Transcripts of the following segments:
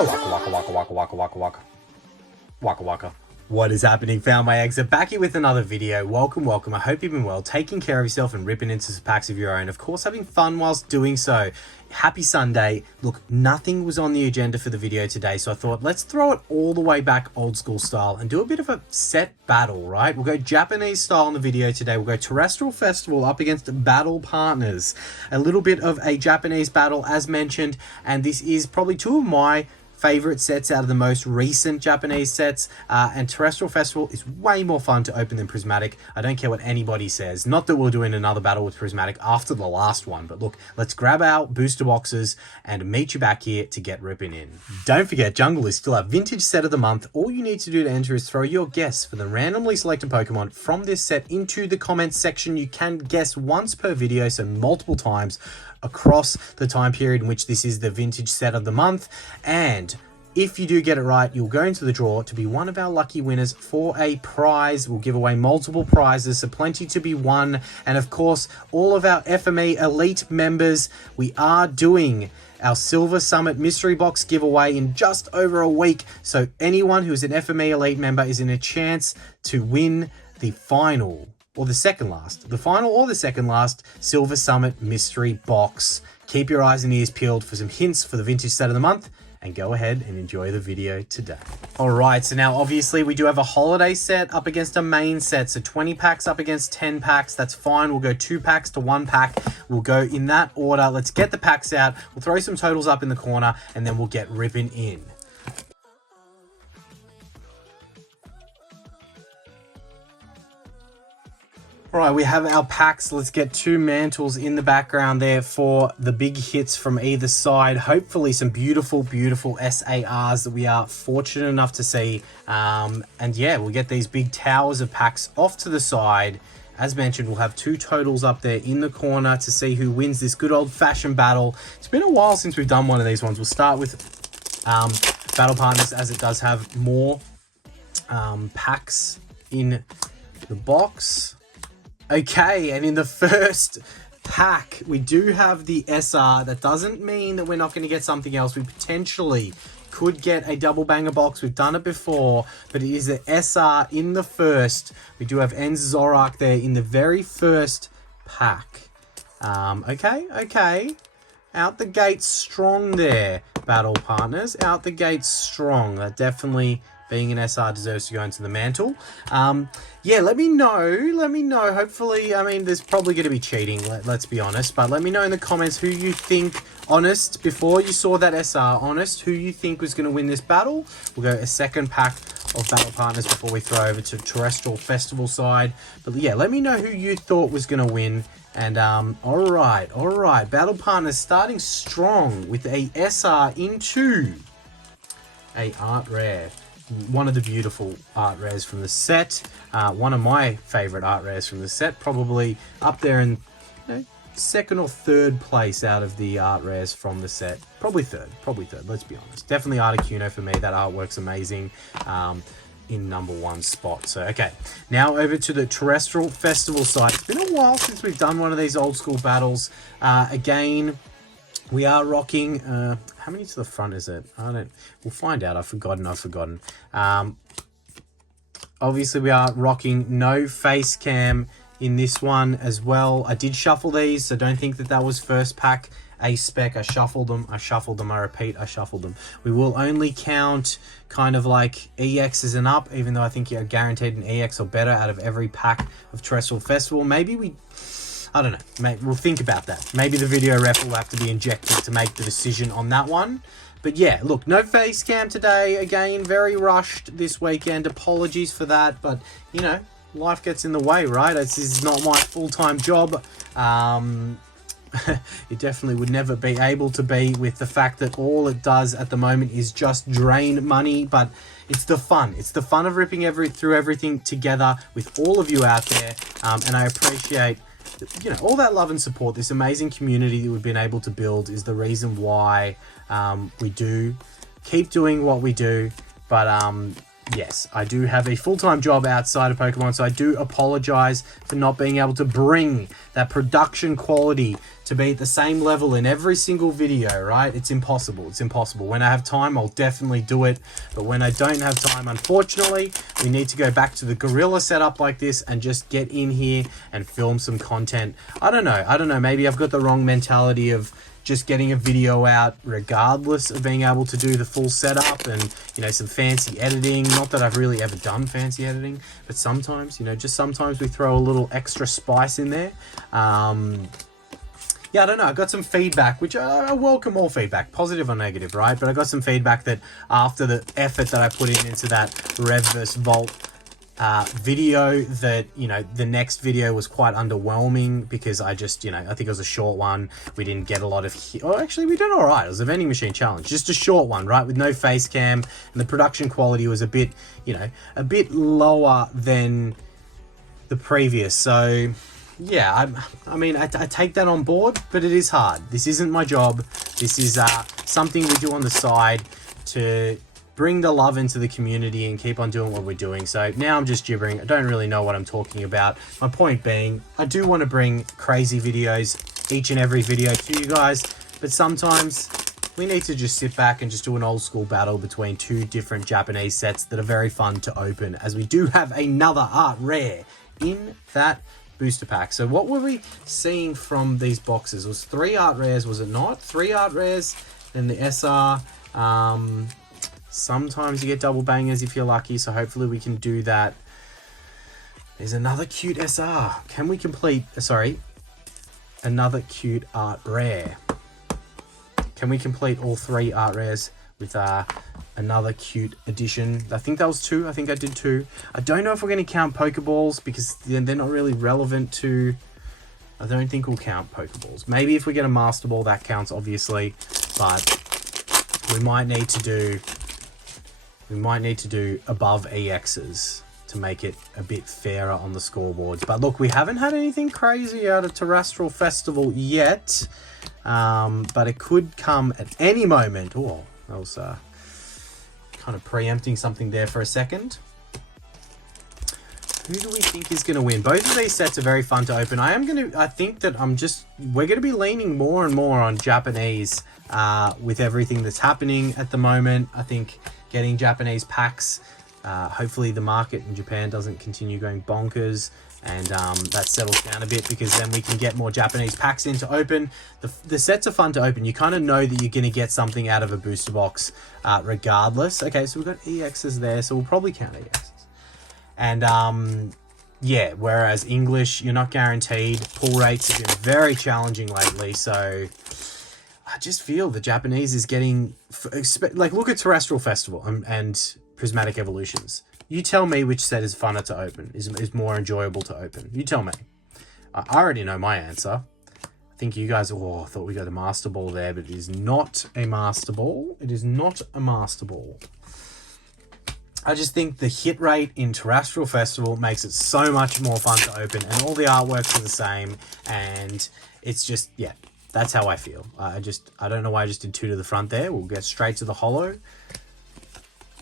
Waka waka waka waka waka waka. Waka waka. What is happening, Found My Exit? Back here with another video. Welcome. I hope you've been well, taking care of yourself and ripping into some packs of your own. Of course, having fun whilst doing so. Happy Sunday. Look, nothing was on the agenda for the video today, so I thought let's throw it all the way back old school style and do a bit of a set battle, right? We'll go Japanese style in the video today. We'll go Terrestrial Festival up against Battle Partners. A little bit of a Japanese battle as mentioned, and this is probably two of my favorite sets out of the most recent Japanese sets, and Terrestrial Festival is way more fun to open than Prismatic. I don't care what anybody says. Not that we're doing another battle with Prismatic after the last one, but look, let's grab our booster boxes and meet you back here to get ripping in. Don't forget, Jungle is still our vintage set of the month. All you need to do to enter is throw your guess for the randomly selected Pokemon from this set into the comments section. You can guess once per video, so multiple times across the time period in which this is the vintage set of the month. And if you do get it right, you'll go into the draw to be one of our lucky winners for a prize. We'll give away multiple prizes, so plenty to be won. And of course, all of our FME Elite members, we are doing our Silver Summit Mystery Box giveaway in just over a week. So anyone who is an FME Elite member is in a chance to win the final or the second last, Silver Summit Mystery Box. Keep your eyes and ears peeled for some hints for the vintage set of the month, and go ahead and enjoy the video today. All right, so now obviously we do have a holiday set up against a main set, so 20 packs up against 10 packs. That's fine. We'll go 2 packs to 1 pack. We'll go in that order. Let's get the packs out. We'll throw some totals up in the corner, and then we'll get ripping in. All right, we have our packs. Let's get 2 mantles in the background there for the big hits from either side. Hopefully some beautiful, beautiful SARs that we are fortunate enough to see. And yeah, we'll get these big towers of packs off to the side. As mentioned, we'll have 2 totals up there in the corner to see who wins this good old-fashioned battle. It's been a while since we've done one of these ones. We'll start with Battle Partners, as it does have more packs in the box. Okay, and in the first pack, we do have the SR. That doesn't mean that we're not going to get something else. We potentially could get a double banger box. We've done it before, but it is the SR in the first. We do have Zorak there in the very first pack. Okay. Out the gate strong there, Battle Partners. Out the gate strong. That definitely, being an SR, deserves to go into the mantle. Yeah, let me know. Hopefully, I mean, there's probably going to be cheating, let's be honest. But let me know in the comments who you think, honest, before you saw that SR, honest, who you think was going to win this battle. We'll go a second pack of Battle Partners before we throw over to Terrestrial Festival side. But yeah, let me know who you thought was going to win. And all right. Battle Partners starting strong with a SR into a art rare. One of the beautiful art rares from the set. One of my favorite art rares from the set. Probably up there in second or third place out of the art rares from the set. Probably third, let's be honest. Definitely Articuno for me. That artwork's amazing. In #1 spot. So okay, now over to the Terrestrial Festival side. It's been a while since we've done one of these old school battles. Again, we are rocking how many to the front is it? We'll find out. I've forgotten. Obviously we are rocking no face cam in this one as well. I did shuffle these, so don't think that that was first pack a spec. I shuffled them. I repeat, I shuffled them. We will only count kind of like EXs and up, even though I think you're guaranteed an EX or better out of every pack of Terrestrial Festival. Maybe I don't know. We'll think about that. Maybe the video ref will have to be injected to make the decision on that one. But yeah, look, no face cam today. Again, very rushed this weekend. Apologies for that, but you know, life gets in the way, right? This is not my full-time job. It definitely would never be able to be, with the fact that all it does at the moment is just drain money. But it's the fun. It's the fun of ripping through everything together with all of you out there. And I appreciate, you know, all that love and support. This amazing community that we've been able to build is the reason why we do keep doing what we do. But yes, I do have a full-time job outside of Pokemon, so I do apologize for not being able to bring that production quality to be at the same level in every single video, right? It's impossible. It's impossible. When I have time, I'll definitely do it. But when I don't have time, unfortunately, we need to go back to the guerrilla setup like this and just get in here and film some content. I don't know. Maybe I've got the wrong mentality of just getting a video out regardless of being able to do the full setup and, you know, some fancy editing. Not that I've really ever done fancy editing, but sometimes, you know, just sometimes we throw a little extra spice in there. Yeah, I don't know. I got some feedback, which I welcome all feedback, positive or negative, right? But I got some feedback that after the effort that I put into that Rev vs. Volt video, that, you know, the next video was quite underwhelming because I just, you know, I think it was a short one. We didn't get a lot of actually we did all right. It was a vending machine challenge, just a short one, right, with no face cam, and the production quality was a bit, you know, a bit lower than the previous. So yeah, I mean, I take that on board, but it is hard. This isn't my job. This is something we do on the side to bring the love into the community and keep on doing what we're doing. So now I'm just gibbering. I don't really know what I'm talking about. My point being, I do want to bring crazy videos each and every video to you guys, but sometimes we need to just sit back and just do an old school battle between two different Japanese sets that are very fun to open, as we do have another art rare in that booster pack. So what were we seeing from these boxes? It was 3 art rares, was it not? 3 art rares and the SR. Sometimes you get double bangers if you're lucky, so hopefully we can do that. There's another cute SR. Can we complete, another cute art rare? Can we complete all 3 art rares with another cute addition? I think that was 2. I think I did 2. I don't know if we're going to count Pokeballs because they're not really relevant to... I don't think we'll count Pokeballs. Maybe if we get a Master Ball, that counts, obviously. But we might need to do... above EXs to make it a bit fairer on the scoreboards. But look, we haven't had anything crazy out of Terrestrial Festival yet. But it could come at any moment. Oh, that was kind of preempting something there for a second. Who do we think is going to win? Both of these sets are very fun to open. I think that we're going to be leaning more and more on Japanese with everything that's happening at the moment. I think getting Japanese packs, hopefully the market in Japan doesn't continue going bonkers, and that settles down a bit, because then we can get more Japanese packs in to open. The sets are fun to open. You kind of know that you're going to get something out of a booster box regardless. Okay, so we've got EXs there, so we'll probably count EXs. And yeah, whereas English, you're not guaranteed. Pull rates have been very challenging lately, so I just feel the Japanese is getting... Like, look at Terrestrial Festival and Prismatic Evolutions. You tell me which set is funner to open, is more enjoyable to open. You tell me. I already know my answer. I think you guys... Oh, I thought we got a Master Ball there, but it is not a Master Ball. It is not a Master Ball. I just think the hit rate in Terrestrial Festival makes it so much more fun to open, and all the artworks are the same, and it's just, yeah, that's how I feel. I don't know why I just did 2 to the front there. We'll get straight to the holo.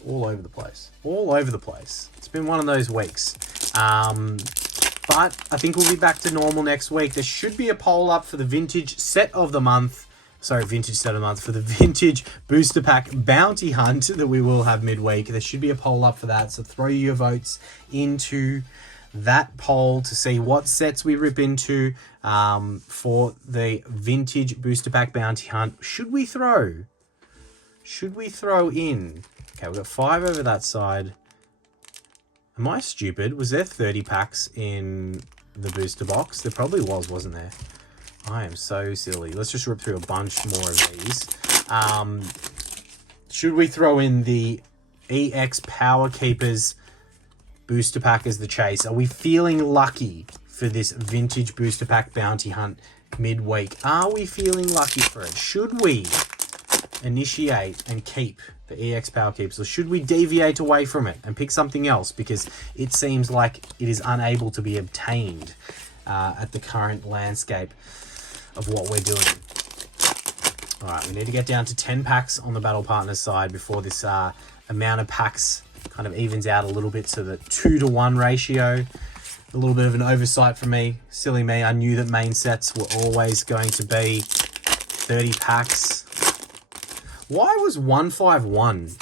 All over the place. All over the place. It's been one of those weeks. But I think we'll be back to normal next week. There should be a poll up for the vintage set of the month. Sorry, vintage set of the month, for the vintage booster pack bounty hunt that we will have midweek. There should be a poll up for that, so throw your votes into that poll to see what sets we rip into for the vintage booster pack bounty hunt. Should we throw in? Okay, we've got 5 over that side. Am I stupid? Was there 30 packs in the booster box? There probably was, wasn't there? I am so silly. Let's just rip through a bunch more of these. Should we throw in the EX Power Keepers booster pack as the chase? Are we feeling lucky for this vintage booster pack bounty hunt midweek? Are we feeling lucky for it? Should we initiate and keep the EX Power Keepers, or should we deviate away from it and pick something else because it seems like it is unable to be obtained at the current landscape of what we're doing? All right, we need to get down to 10 packs on the Battle Partners side before this amount of packs kind of evens out a little bit, so the 2-to-1 ratio. A little bit of an oversight from me. Silly me. I knew that main sets were always going to be 30 packs. Why was 151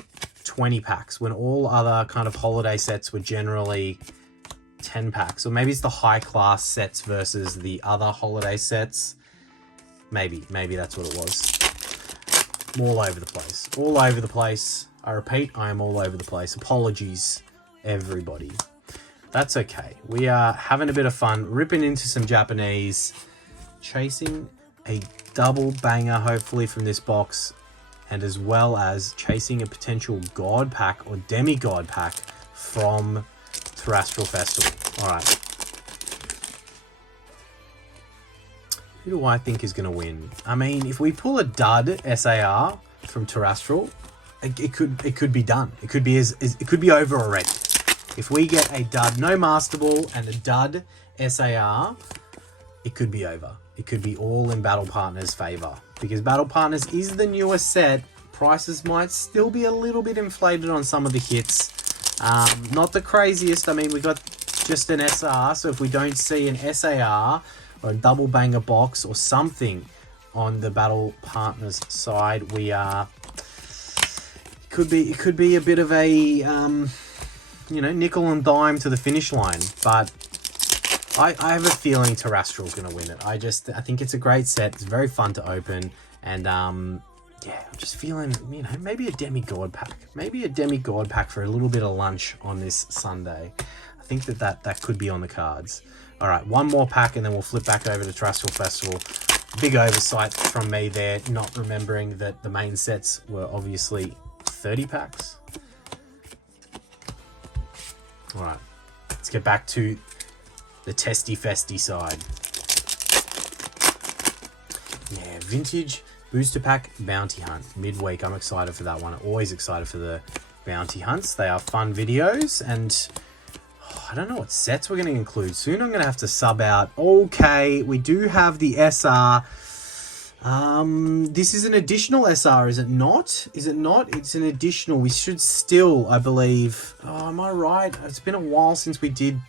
20 packs when all other kind of holiday sets were generally 10 packs? Or maybe it's the high class sets versus the other holiday sets. Maybe that's what it was. I'm all over the place. All over the place. I repeat, I am all over the place. Apologies, everybody. That's okay. We are having a bit of fun, ripping into some Japanese, chasing a double banger, hopefully, from this box, and as well as chasing a potential God pack or demigod pack from Terrestrial Festival. All right. Who do I think is going to win? I mean, if we pull a dud SAR from Terrestrial, it could be done. It could be it could be over already. If we get a dud, no Master Ball, and a dud SAR, it could be over. It could be all in Battle Partners' favor, because Battle Partners is the newer set. Prices might still be a little bit inflated on some of the hits. Not the craziest. I mean, we got just an SR, so if we don't see an SAR or a double banger box or something on the Battle Partners side, we are. It could be a bit of a you know, nickel and dime to the finish line, but I have a feeling Terrestrial's going to win it. I think it's a great set. It's very fun to open, and yeah, I'm just feeling, you know, maybe a demigod pack. Maybe a demigod pack for a little bit of lunch on this Sunday. I think that could be on the cards. All right, one more pack, and then we'll flip back over to Terrestrial Festival. Big oversight from me there, not remembering that the main sets were obviously 30 packs. All right, let's get back to the testy festy side. Yeah, vintage booster pack bounty hunt midweek. I'm excited for that one. Always excited for the bounty hunts. They are fun videos, and I don't know what sets we're going to include. Soon I'm going to have to sub out. Okay, we do have the SR. This is an additional SR, is it not? Is it not? It's an additional. We should still, I believe. Oh, am I right? It's been a while since we did.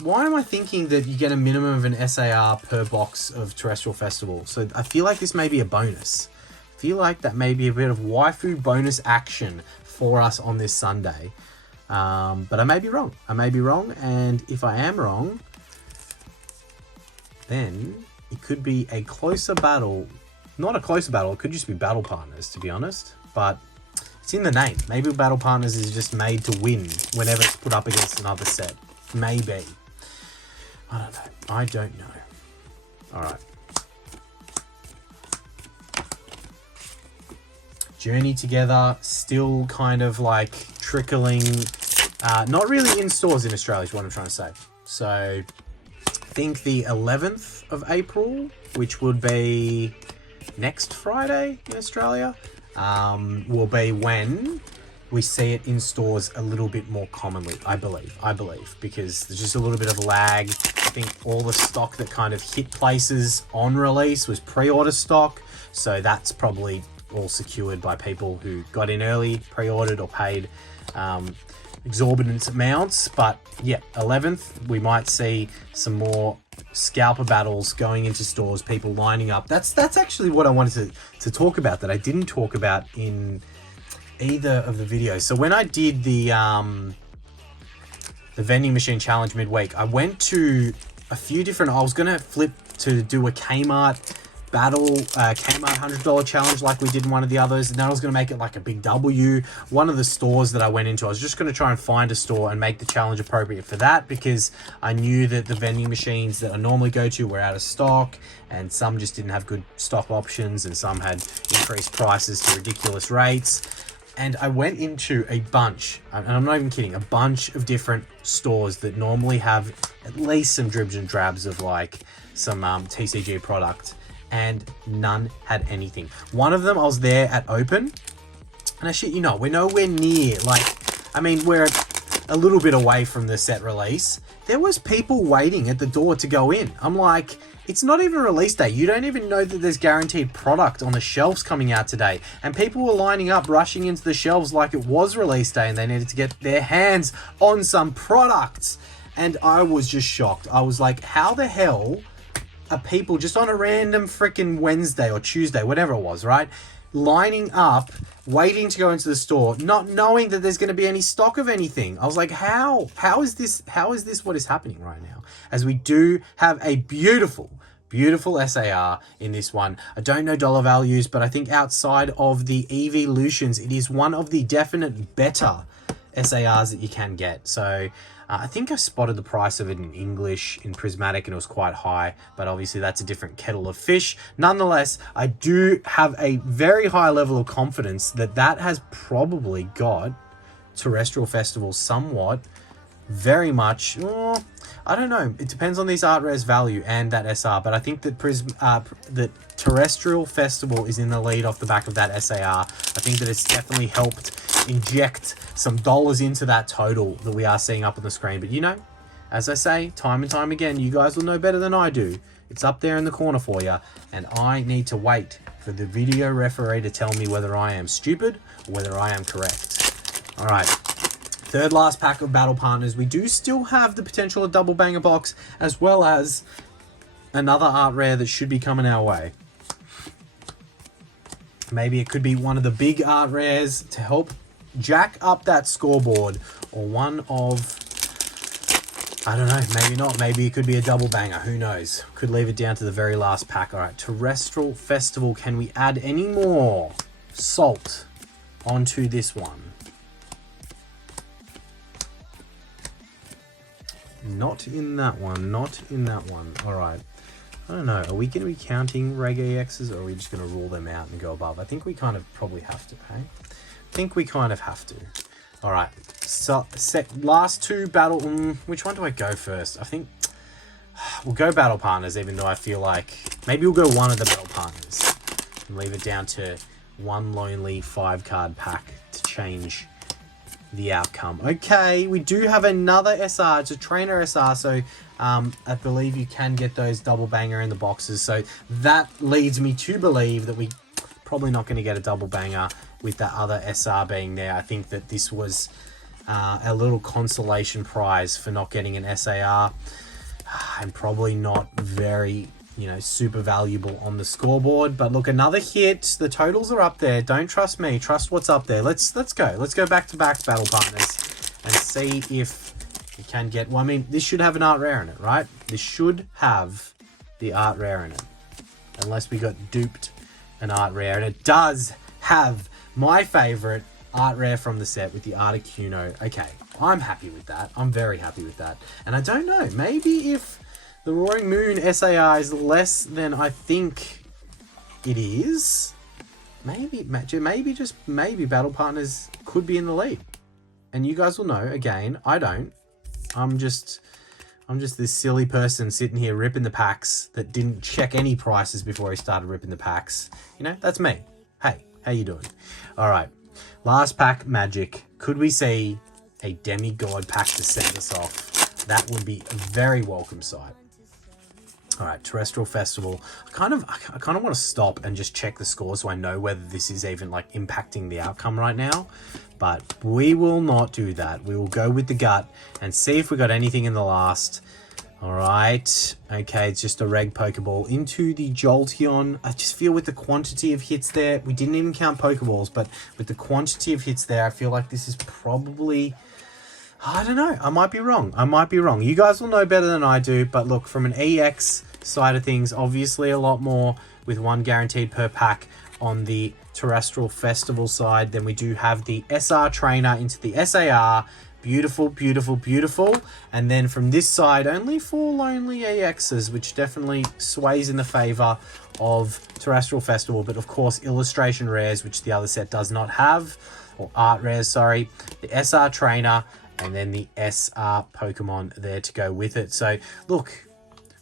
Why am I thinking that you get a minimum of an SAR per box of Terrestrial Festival? So I feel like this may be a bonus. I feel like that may be a bit of waifu bonus action for us on this Sunday. But I may be wrong. I may be wrong. And if I am wrong, then it could be a closer battle. Not a closer battle. It could just be Battle Partners, to be honest. But it's in the name. Maybe Battle Partners is just made to win whenever it's put up against another set. Maybe. I don't know. I don't know. All right. Journey Together, still kind of like trickling. Not really in stores in Australia is what I'm trying to say. So I think the 11th of April, which would be next Friday in Australia, will be when we see it in stores a little bit more commonly, I believe, because there's just a little bit of lag. I think all the stock that kind of hit places on release was pre-order stock, so that's probably all secured by people who got in early, pre-ordered or paid exorbitant amounts. But yeah, 11th, we might see some more scalper battles going into stores, people lining up. That's actually what I wanted to talk about that I didn't talk about in either of the videos. So when I did the vending machine challenge midweek, I went to a few different. I was gonna flip to do a Kmart battle, Kmart $100 challenge like we did in one of the others, and then I was gonna make it like a big W. One of the stores that I went into, I was just gonna try and find a store and make the challenge appropriate for that, because I knew that the vending machines that I normally go to were out of stock, and some just didn't have good stock options, and some had increased prices to ridiculous rates. And I went into a bunch, and I'm not even kidding, a bunch of different stores that normally have at least some dribs and drabs of like some TCG product, and none had anything. One of them, I was there at open, and I shit you not, we're nowhere near, like, I mean, we're a little bit away from the set release. There was people waiting at the door to go in. I'm like, It's not even release day. You don't even know that there's guaranteed product on the shelves coming out today. And people were lining up, rushing into the shelves like it was release day and they needed to get their hands on some products. And I was just shocked. I was like, how the hell are people just on a random freaking Wednesday or Tuesday, whatever it was, right? Lining up, waiting to go into the store, not knowing that there's going to be any stock of anything. I was like, how is this what is happening right now? As we do have a beautiful SAR in this one. I don't know dollar values, but I think outside of the Evolutions, it is one of the definite better SARs that you can get. So I think I spotted the price of it in English in Prismatic and it was quite high, but obviously that's a different kettle of fish. Nonetheless, I do have a very high level of confidence that that has probably got Terrestrial Festival somewhat, very much, I don't know. It depends on these art rares value and that SR, but I think that that Terrestrial Festival is in the lead off the back of that SAR. I think that it's definitely helped inject some dollars into that total that we are seeing up on the screen. But you know, as I say time and time again, you guys will know better than I do. It's up there in the corner for you, and I need to wait for the video referee to tell me whether I am stupid or whether I am correct. All right. Third last pack of Battle Partners. We do still have the potential of double banger box, as well as another art rare that should be coming our way. Maybe it could be one of the big art rares to help jack up that scoreboard, or one of, I don't know, maybe not. Maybe it could be a double banger. Who knows? Could leave it down to the very last pack. All right, Terrestrial Festival. Can we add any more salt onto this one? Not in that one. Not in that one. All right. I don't know. Are we going to be counting Reg AXs, or are we just going to rule them out and go above? I think we kind of probably have to, hey? I think we kind of have to. All right. So, last two battle... which one do I go first? I think we'll go Battle Partners, even though I feel like maybe we'll go one of the Battle Partners and leave it down to one lonely 5-card pack to change the outcome. Okay, we do have another SR. It's a trainer SR, so I believe you can get those double banger in the boxes. So that leads me to believe that we probably not going to get a double banger with that other SR being there. I think that this was a little consolation prize for not getting an SAR, and probably not very, you know, super valuable on the scoreboard. But look, another hit. The totals are up there. Don't trust me. Trust what's up there. Let's go. Let's go back to back Battle Partners and see if we can get... Well, I mean, this should have an art rare in it, right? This should have the art rare in it. Unless we got duped an art rare. And it does have my favorite art rare from the set with the Articuno. Okay, I'm happy with that. I'm very happy with that. And I don't know. Maybe if the Roaring Moon SAR is less than I think it is, maybe Battle Partners could be in the lead. And you guys will know, again, I don't. I'm just this silly person sitting here ripping the packs that didn't check any prices before he started ripping the packs. You know, that's me. Hey, how you doing? All right, last pack, Magic. Could we see a demigod pack to send us off? That would be a very welcome sight. All right, Terrestrial Festival. I kind of want to stop and just check the score so I know whether this is even like impacting the outcome right now. But we will not do that. We will go with the gut and see if we got anything in the last. All right. Okay, it's just a reg Pokeball into the Jolteon. I just feel with the quantity of hits there, we didn't even count Pokeballs, but with the quantity of hits there, I feel like this is probably... I don't know. I might be wrong. I might be wrong. You guys will know better than I do. But look, from an EX side of things, obviously a lot more with one guaranteed per pack on the Terrestrial Festival side. Then we do have the SR Trainer into the SAR. Beautiful, beautiful, beautiful. And then from this side, only 4 lonely AXs, which definitely sways in the favor of Terrestrial Festival. But of course, illustration rares, which the other set does not have, or art rares, sorry. The SR Trainer, and then the SR Pokemon there to go with it. So look,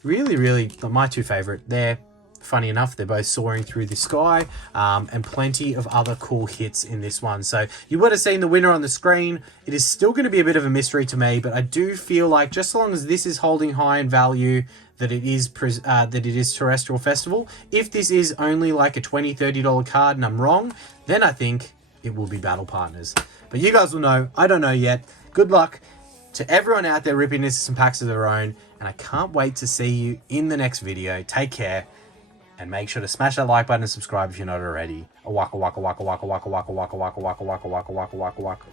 really, really my two favorite there. funny enough, they're both soaring through the sky, and plenty of other cool hits in this one. So you would have seen the winner on the screen. It is still going to be a bit of a mystery to me, but I do feel like just so long as this is holding high in value, that it is Terrestrial Festival. If this is only like a $20, $30 card and I'm wrong, then I think it will be Battle Partners. But you guys will know. I don't know yet. Good luck to everyone out there ripping into some packs of their own, and I can't wait to see you in the next video. Take care, and make sure to smash that like button and subscribe if you're not already. A waka waka waka waka waka waka waka waka waka waka waka waka waka waka waka.